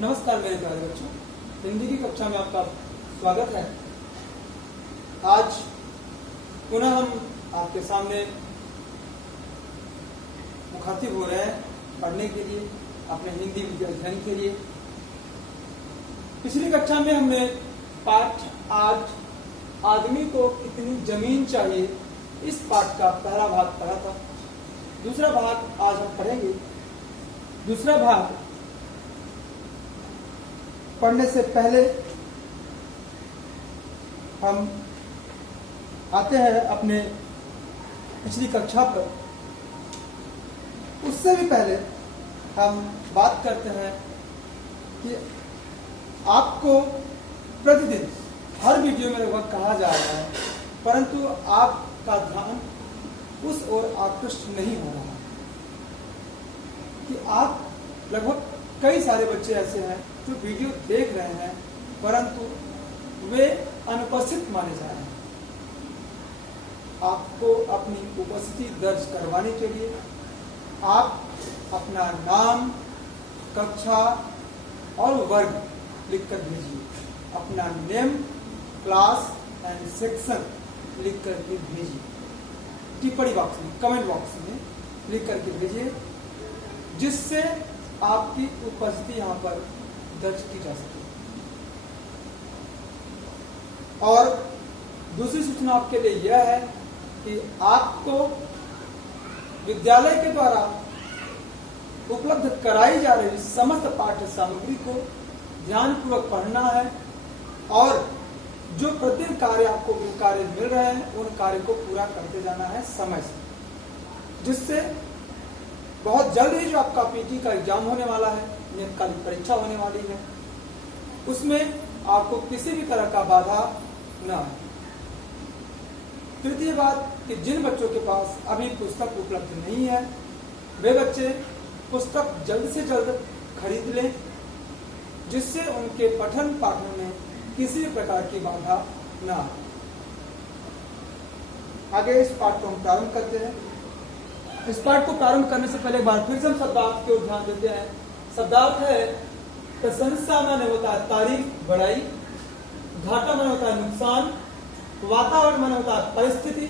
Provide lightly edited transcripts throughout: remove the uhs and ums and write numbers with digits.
नमस्कार मेरे प्यारे बच्चों, हिंदी की कक्षा में आपका स्वागत है। आज पुनः हम आपके सामने मुखातिब हो रहे हैं पढ़ने के लिए, अपने हिंदी विद्या अध्ययन के लिए। पिछली कक्षा में हमने पाठ 8 आदमी को कितनी जमीन चाहिए, इस पाठ का पहला भाग पढ़ा था। दूसरा भाग आज हम पढ़ेंगे। दूसरा भाग पढ़ने से पहले हम आते हैं अपने पिछली कक्षा पर। उससे भी पहले हम बात करते हैं कि आपको प्रतिदिन हर वीडियो में लगभग कहा जा रहा है, परंतु आपका ध्यान उस ओर आकृष्ट नहीं हो रहा कि आप लगभग कई सारे बच्चे ऐसे हैं जो वीडियो देख रहे हैं परंतु वे अनुपस्थित माने जा रहे हैं। आपको अपनी उपस्थिति दर्ज करवाने के लिए आप अपना नाम, कक्षा और वर्ग लिखकर भेजिए। अपना नेम, क्लास एंड सेक्शन लिख करके भेजिए। टिप्पणी बॉक्स में, कमेंट बॉक्स में लिख करके भेजिए, जिससे आपकी उपस्थिति यहाँ पर दर्ज की जा सके। और दूसरी सूचना आपके लिए यह है कि आपको विद्यालय के द्वारा उपलब्ध कराई जा रही समस्त पाठ्य सामग्री को ध्यानपूर्वक पढ़ना है और जो प्रतिदिन कार्य आपको कार्य मिल रहे हैं उन कार्य को पूरा करते जाना है समय से, जिससे बहुत जल्द ही जो आपका पीटी का एग्जाम होने वाला है, नियतकालिक परीक्षा होने वाली है, उसमें आपको किसी भी तरह का बाधा न आए। तृतीय बात कि जिन बच्चों के पास अभी पुस्तक उपलब्ध नहीं है, वे बच्चे पुस्तक जल्द से जल्द खरीद लें, जिससे उनके पठन पाठन में किसी भी प्रकार की बाधा न आए। आगे इस पाठ को हम प्रारंभ करते हैं। इस पाठ को प्रारंभ करने से पहले एक बार फिर से हम शब्दार्थ की ओर ध्यान देते हैं। शब्दार्थ है प्रशंसा माने होता है तारीफ, बड़ाई। घाटा माने होता है नुकसान। वातावरण माने होता है परिस्थिति।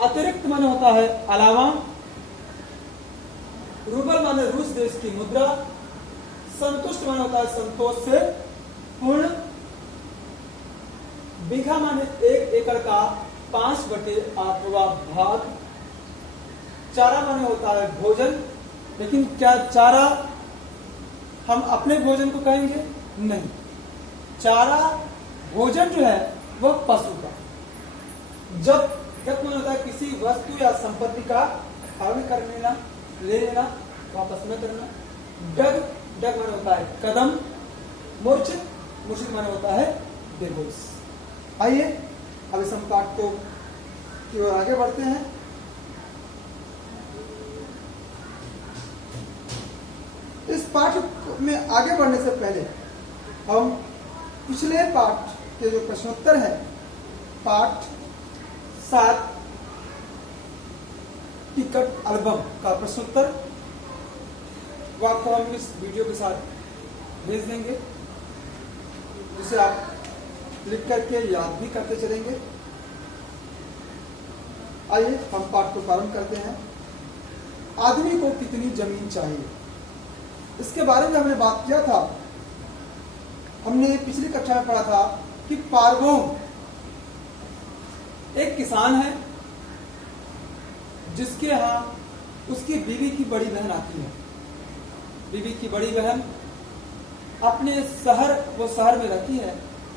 अतिरिक्त माने होता है अलावा। रूबल माने रूस देश की मुद्रा। संतुष्ट माने होता है संतोष से पूर्ण। बीघा माने 1 एकड़ का 5/8वां भाग। चारा माने होता है भोजन, लेकिन क्या चारा हम अपने भोजन को कहेंगे? नहीं, चारा भोजन जो है वह पशु का। जब माने होता है किसी वस्तु या संपत्ति का हरण कर लेना, ले लेना, वापस न करना। डग माने होता है कदम। मूर्छित माने होता है बेहोश। आइए अब इस पाठ को की ओर आगे बढ़ते हैं। इस पाठ में आगे बढ़ने से पहले हम पिछले पाठ के जो प्रश्नोत्तर है, पाठ 7 टिकट एल्बम का प्रश्नोत्तर, वो आपको हम इस वीडियो के साथ भेज देंगे, जिसे आप लिख करके याद भी करते चलेंगे। आइए हम पाठ को प्रारंभ करते हैं। आदमी को कितनी जमीन चाहिए, इसके बारे में हमने बात किया था। हमने पिछली कक्षा में पढ़ा था कि पारगोम एक किसान है जिसके यहाँ उसकी बीवी की बड़ी बहन आती है। बीवी की बड़ी बहन अपने वो शहर में रहती है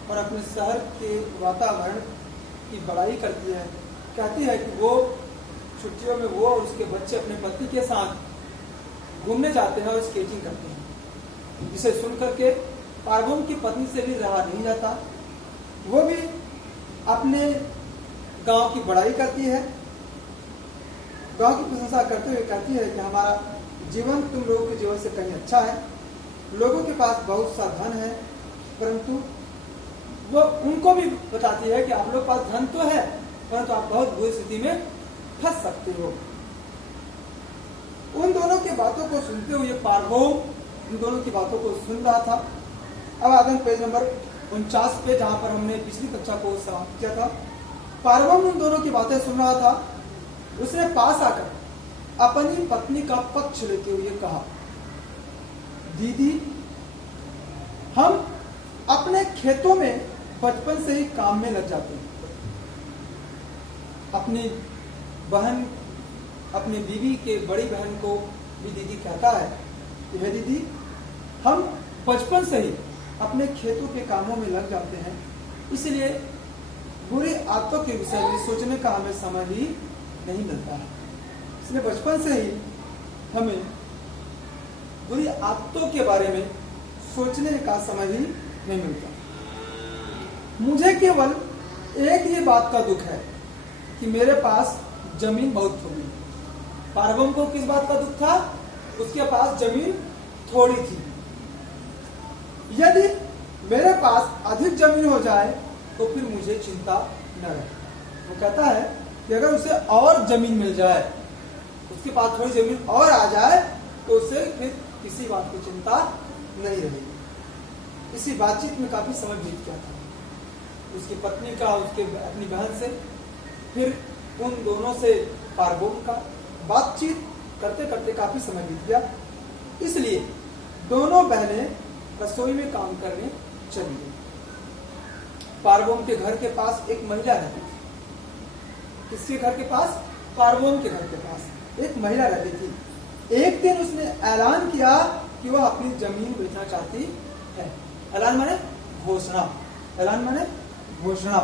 और अपने शहर के वातावरण की बड़ाई करती है। कहती है कि वो छुट्टियों में वो और उसके बच्चे अपने पति के साथ घूमने जाते हैं और स्केटिंग करते हैं, जिसे सुनकर के पारगोम की पत्नी से भी रहा नहीं जाता। वो भी अपने गांव की बड़ाई करती है, गांव की प्रशंसा करते हुए कहती है कि हमारा जीवन तुम लोगों के जीवन से कहीं अच्छा है। लोगों के पास बहुत सा धन है, परंतु वो उनको भी बताती है कि आप लोग के पास धन तो है, परंतु आप बहुत बुरी स्थिति में फंस सकते हो। उन दोनों की बातों को सुनते हुए पारगोम इन दोनों की बातों को सुन रहा था। अब आते हैं पेज नंबर 49 पे, जहां पर हमने पिछली कक्षा को समाप्त किया था। पार्वम उन दोनों की बातें सुन रहा था। उसने पास आकर अपनी पत्नी का पक्ष लेते हुए कहा, दीदी, हम अपने खेतों में बचपन से ही काम में लग जाते हैं। अपनी बहन, अपनी बीवी के बड़ी बहन को भी दीदी कहता है कि हे दीदी, हम बचपन से ही अपने खेतों के कामों में लग जाते हैं, इसलिए बुरी आदतों के विषय में सोचने का हमें समय ही नहीं मिलता है। इसलिए बचपन से ही हमें बुरी आदतों के बारे में सोचने का समय ही नहीं मिलता। मुझे केवल एक ही बात का दुख है कि मेरे पास जमीन बहुत थोड़ी है। पार्वम को किस बात का दुख था? उसके पास जमीन थोड़ी थी। यदि मेरे पास अधिक जमीन हो जाए तो फिर मुझे चिंता न रहे। वो कहता है कि अगर उसे और जमीन मिल जाए, उसके पास थोड़ी जमीन और आ जाए, तो उसे फिर किसी बात की चिंता नहीं रहेगी। इसी बातचीत में काफी समय बीत गया था, उसकी पत्नी का, उसके अपनी बहन से, फिर उन दोनों से पार्वम का। बातचीत करते करते काफी समय बीत गया, इसलिए दोनों बहनें रसोई में काम करने चली गई। पार्वम के घर के पास एक महिला रहती थी। किसके घर के पास? पार्वम के घर के पास एक महिला रहती थी। एक दिन उसने ऐलान किया कि वह अपनी जमीन बेचना चाहती है। ऐलान माने घोषणा। ऐलान माने घोषणा।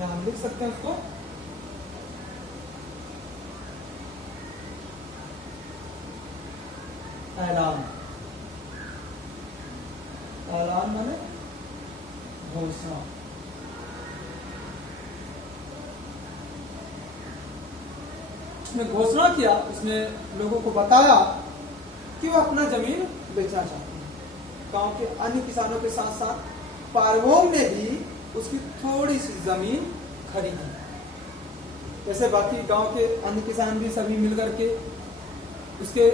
यहां हम लिख सकते हैं उसको, ऐलान। ऐलान माने घोषणा। उसने घोषणा किया, उसने लोगों को बताया कि वह अपना जमीन बेचना चाहती है। गांव के अन्य किसानों के साथ साथ पार्वम ने भी उसकी थोड़ी सी जमीन खरीदी। जैसे बाकी गांव के अन्य किसान भी सभी मिलकर के उसके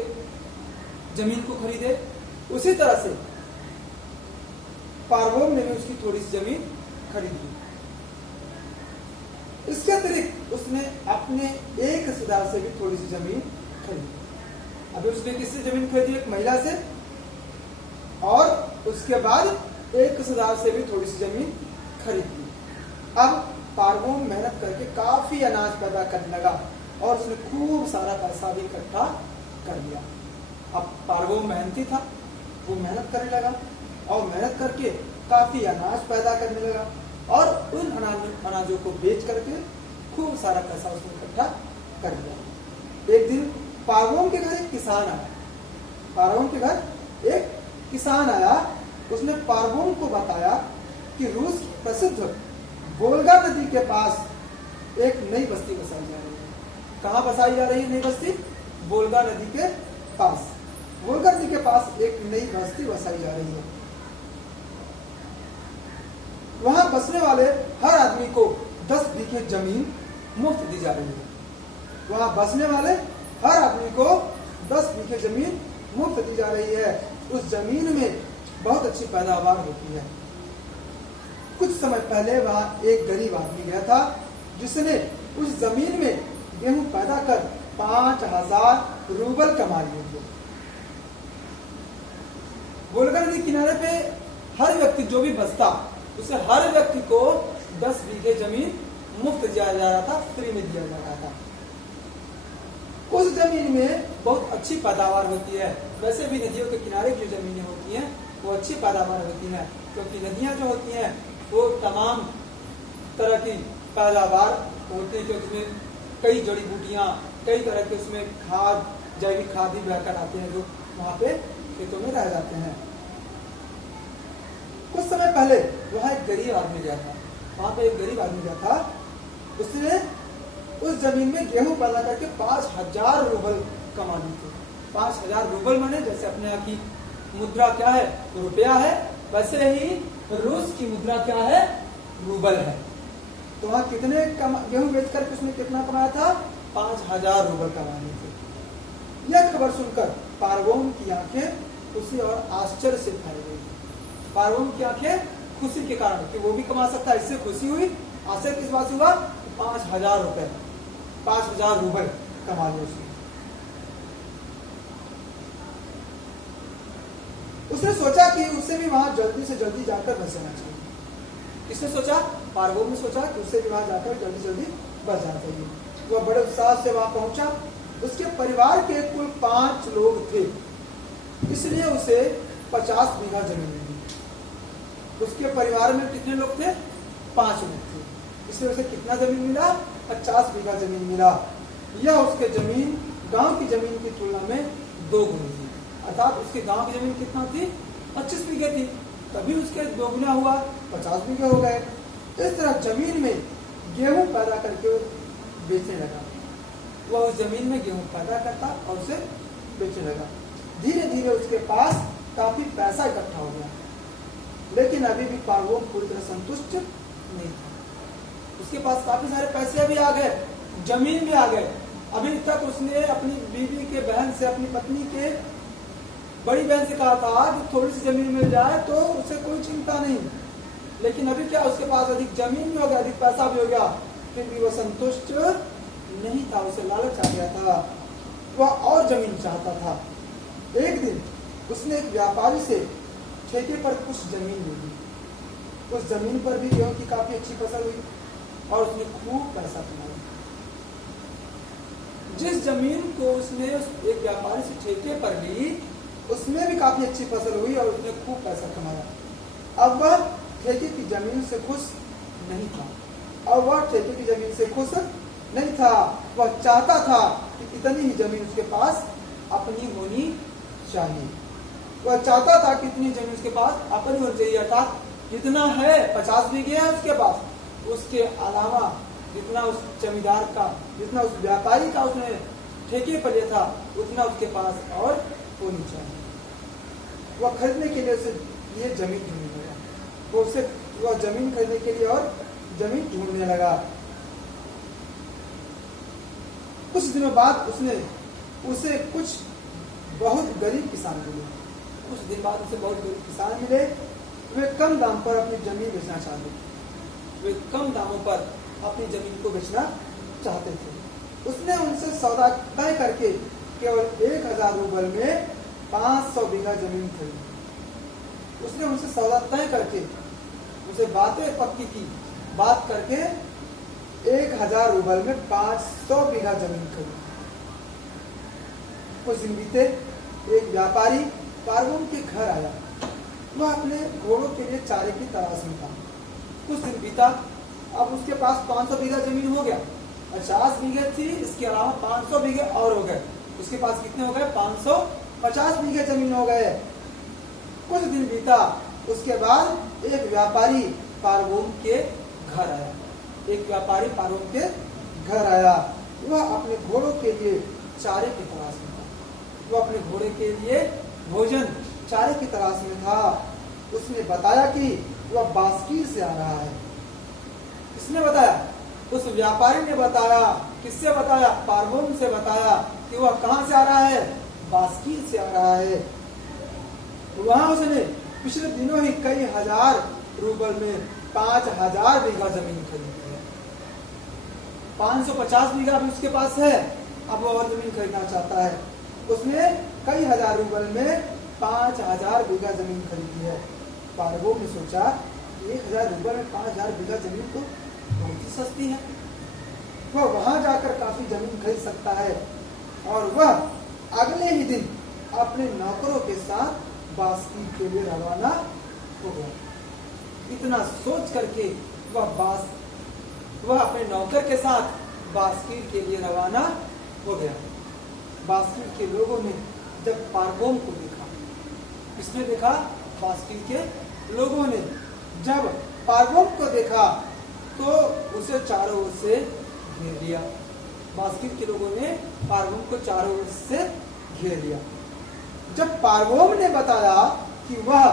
जमीन को खरीदे, उसी तरह से पार्वम ने भी उसकी थोड़ी सी जमीन खरीदी। इसके अतिरिक्त उसने अपने एक रिश्तेदार से भी थोड़ी सी जमीन खरीदी। अभी उसने किससे जमीन खरीदी? एक महिला से, और उसके बाद एक रिश्तेदार से भी थोड़ी सी जमीन खरीदी। अब पार्वम मेहनत करके काफी अनाज पैदा करने लगा और उसने खूब सारा पैसा भी इकट्ठा कर लिया। अब पार्वम मेहनती था, वो मेहनत करने लगा और मेहनत करके काफी अनाज पैदा करने लगा और उन अनाजों को बेच करके खूब सारा पैसा उसने इकट्ठा कर लिया। एक दिन पार्वम के घर एक किसान आया। पार्वम के घर एक किसान आया। उसने पार्वम को बताया कि रूस की प्रसिद्ध वोल्गा नदी के पास एक नई बस्ती बसाई जा रही है। कहाँ बसाई जा रही है नई बस्ती? वोल्गा नदी के पास। वोल्गा नदी के पास एक नई बस्ती बसाई जा रही है। वहां बसने वाले हर आदमी को 10 बीघे जमीन मुफ्त दी जा रही है। वहां बसने वाले हर आदमी को 10 बीघे जमीन मुफ्त दी जा रही है। उस जमीन में बहुत अच्छी पैदावार होती है। कुछ समय पहले वहां एक गरीब आदमी गया था, जिसने उस जमीन में गेहूं पैदा कर 5000 रूबल कमा लिए थे। वोल्गा नदी किनारे पे हर व्यक्ति जो भी बसता, उसे हर व्यक्ति को 10 बीघे जमीन मुफ्त दिया जा रहा था, फ्री में दिया जा रहा था। उस जमीन में बहुत अच्छी पैदावार होती है। वैसे भी नदियों के किनारे की जो जमीनें होती हैं वो अच्छी पैदावार होती हैं, क्योंकि नदियां जो होती हैं वो तमाम तरह की पैदावार होती है, क्योंकि उसमें कई जड़ी बूटियां, कई तरह के उसमें खाद, जैविक खाद भी बहकर आते हैं, जो वहां पे खेतों में रह जाते हैं। कुछ समय पहले वहां एक गरीब आदमी गया था। वहां पे एक गरीब आदमी गया था, उसने उस जमीन में गेहूं पैदा करके 5000 रूबल कमा ली थी। 5000 रूबल माने जैसे अपने यहाँ की मुद्रा क्या है? रुपया है। वैसे ही रूस की मुद्रा क्या है? रूबल है। तो वहां कितने गेहूं बेच करके उसने कितना कमाया था? 5000 रूबल कमा लिए थे। यह खबर सुनकर पारवोम की आंखें खुशी और आश्चर्य से भर गई। पारवोम की आंखें खुशी के कारण कि वो भी कमा सकता है, इससे खुशी हुई। आश्चर्य किस बात से हुआ? 5,000 रुपए, 5,000 रुपए कमा लिए उसने। उसने सोचा कि उससे भी वहां जल्दी से जल्दी जाकर बच जाना चाहिए। किसने सोचा? पारवोम ने सोचा कि उससे भी वहां जाकर जल्दी जल्दी बच जाना चाहिए। वह बड़े उत्साह से वहां पहुंचा। उसके परिवार के कुल 5 लोग थे, इसलिए उसे 50 बीघा जमीन मिली। उसके परिवार में कितने लोग थे? 5 लोग थे, इसलिए उसे कितना जमीन मिला? 50 बीघा जमीन मिला। यह उसके जमीन गांव की जमीन की तुलना में 2 गुनी थी। अर्थात उसके गांव की जमीन कितना थी? 25 बीघे थी, तभी उसके 2 गुना हुआ, 50 बीघे हो गए। इस तरह जमीन में गेहूं पैदा करके बेचने लगा। वह उस जमीन में गेहूं पैदा करता और उसे बेचने लगा। धीरे धीरे उसके पास काफी पैसा इकट्ठा हो गया, लेकिन अभी भी पारवोम पूरी तरह संतुष्ट नहीं था। उसके पास काफी सारे पैसे भी आ गए, जमीन भी आ गए। अभी तक उसने अपनी बीवी के बहन से, अपनी पत्नी के बड़ी बहन से कहा था कि थोड़ी सी जमीन मिल जाए तो उसे कोई चिंता नहीं, लेकिन अभी क्या, उसके पास अधिक जमीन भी हो गया, अधिक पैसा भी हो गया, फिर भी वह संतुष्ट नहीं था। उसे लालच आ गया था, वह और जमीन चाहता था। एक दिन उसने एक व्यापारी से ठेके पर कुछ जमीन ली। उस जमीन पर भी गेहूं की काफी अच्छी फसल हुई और उसने खूब पैसा कमाया। जिस जमीन को उसने एक व्यापारी से ठेके पर ली, उसमें भी काफी अच्छी फसल हुई और उसने खूब पैसा कमाया। अब वह ठेके की जमीन से खुश नहीं था, और वह ठेके की जमीन से खुश नहीं था। वह चाहता था कि इतनी ही जमीन उसके पास अपनी होनी चाहिए। वह चाहता था कि इतनी जमीन उसके पास अपनी होनी चाहिए, अर्थात जितना है 50 बीघे है उसके पास, उसके अलावा जितना उस जमींदार का, जितना उस व्यापारी का उसने ठेके पर लिया था, उतना उसके पास और होनी चाहिए। वह खरीदने के लिए उसे ये जमीन ढूंढने लगा। वह जमीन खरीदने के लिए और जमीन ढूंढने लगा। कुछ दिनों बाद उसे कुछ बहुत गरीब किसान मिले। कुछ दिन बाद उसे बहुत गरीब किसान मिले। वे कम दाम पर अपनी जमीन बेचना चाहते थे। वे कम दामों पर अपनी जमीन को बेचना चाहते थे। उसने उनसे सौदा तय करके केवल 1,000 रुपये में 500 बीघा जमीन खरीदी। उसने उनसे सौदा तय करके, उसे बातें पक्की की, बात करके 1,000 रुपये में 500 बीघा जमीन खरीदी। कुछ दिन बीते, एक व्यापारी पारवोम के घर आया। वह अपने घोड़ों के लिए चारे की तलाश में था। कुछ दिन बीता, अब उसके पास 500 बीघा जमीन हो गया। 50 बीघे थी, इसके अलावा 500 बीघे और हो गए। उसके पास कितने हो गए? 550 बीघे जमीन हो गए। कुछ दिन बीता, उसके बाद एक व्यापारी पारवोम के घर आया। एक व्यापारी पारवोम के घर आया। वह अपने घोड़ों के लिए चारे की तलाश में था। वह अपने घोड़े के लिए भोजन, चारे की तलाश में था। उसने बताया कि वह बास्कीर से आ रहा है। किसने बताया? उस व्यापारी ने बताया। किससे बताया? पारवोम से बताया कि वह कहां से आ रहा है? बास्कीर से आ रहा है। वहां उसने पिछले दिनों ही कई हजार रुपए में 5,000 बीघा जमीन खरीदी है। 550 बीघा भी उसके पास है, अब वो और जमीन खरीदना चाहता है। उसने कई हजार रुपए में 5,000 बीघा जमीन खरीदी है। पारवोम ने सोचा 1,000 रुपए में 5,000 बीघा जमीन तो बहुत ही सस्ती है। वह वहां जाकर काफी जमीन खरीद सकता है। और वह अगले ही दिन अपने नौकरों के साथ बास्कीर के लिए रवाना हो गया। इतना सोच करके वह अपने नौकर के साथ बास्कीर के लिए रवाना हो गया। बास्कीर के लोगों ने जब पारवोम को देखा, किसने देखा? बास्कीर के लोगों ने जब पारवोम को देखा तो उसे चारों ओर से घेर लिया। बास्कीर के लोगों ने पारवोम को चारों ओर से घेर लिया। जब पारवोम ने बताया कि वह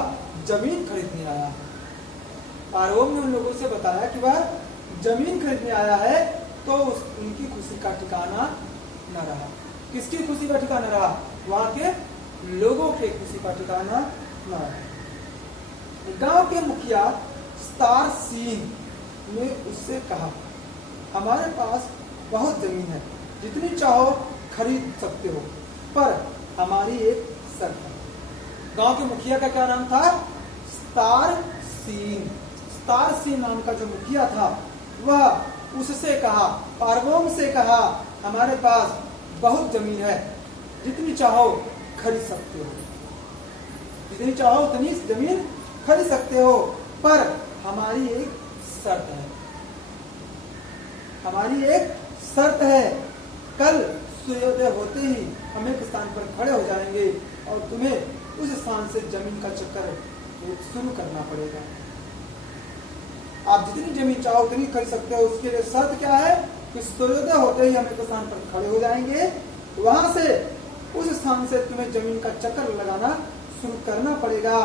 जमीन खरीदने आया है, पारवोम ने उन लोगों से बताया कि वह जमीन खरीदने आया है, तो उनकी खुशी का ठिकाना न रहा। किसकी खुशी का ठिकाना रहा? वहां के लोगों के खुशी का ठिकाना न रहा। गांव के मुखिया स्टार सिंह ने उससे कहा, हमारे पास बहुत जमीन है, जितनी चाहो खरीद सकते हो, पर हमारी एक शर्त है। गांव के मुखिया का क्या नाम था? स्टार सिंह। स्टार सिंह नाम का जो मुखिया था वह उससे कहा, पारगोम से कहा, हमारे पास बहुत जमीन है, जितनी चाहो खरीद सकते हो, जितनी चाहो उतनी जमीन खरीद सकते हो, पर हमारी एक शर्त है, हमारी एक शर्त है। कल सूर्योदय होते ही हम एक स्थान पर खड़े हो जाएंगे और तुम्हें उस स्थान से जमीन का चक्कर शुरू करना पड़ेगा। आप जितनी जमीन चाहो उतनी खरीद सकते हो, उसके लिए शर्त क्या है कि सूर्योदय होते ही हम एक स्थान पर खड़े हो जाएंगे, वहां से उस स्थान से तुम्हें जमीन का चक्कर लगाना शुरू करना पड़ेगा।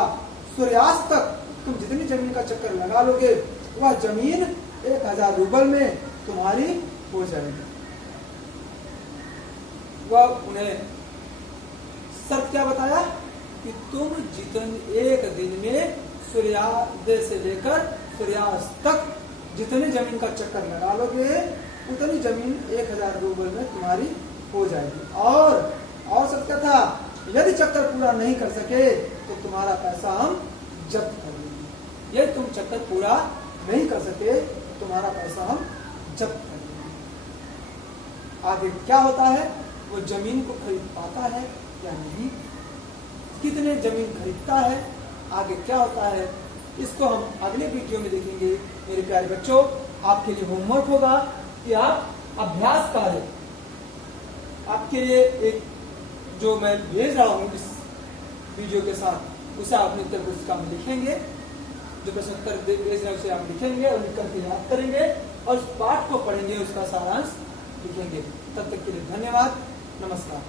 सूर्यास्त तक तुम जितनी जमीन का चक्कर लगा लोगे वह जमीन 1000 रूबल में तुम्हारी हो जाएगी। वह उन्हें शर्त क्या बताया कि तुम जितने एक दिन में सूर्योदय से लेकर सूर्यास्त तक जितनी जमीन का चक्कर लगा लोगे उतनी जमीन 1000 रूबल में तुम्हारी हो जाएगी। और शर्त क्या था? यदि चक्कर पूरा नहीं कर सके तो तुम्हारा पैसा हम जब्त कर लेंगे। यदि तुम चक्कर पूरा नहीं कर सके तो तुम्हारा पैसा हम जब्त कर लेंगे। आगे क्या होता है? वो जमीन को खरीद पाता है या नहीं, कितने जमीन खरीदता है, आगे क्या होता है, इसको हम अगले वीडियो में देखेंगे। मेरे प्यारे बच्चों, आपके लिए होमवर्क होगा कि आप अभ्यास कार्य आपके लिए एक जो मैं भेज रहा हूँ इस वीडियो के साथ, उसे आप उत्तर पुस्तिका में लिखेंगे। जो प्रश्न उत्तर भेज रहे हैं उसे आप लिखेंगे और लिख करके याद करेंगे और उस पाठ को पढ़ेंगे, उसका सारांश लिखेंगे। तब तक के लिए धन्यवाद, नमस्कार।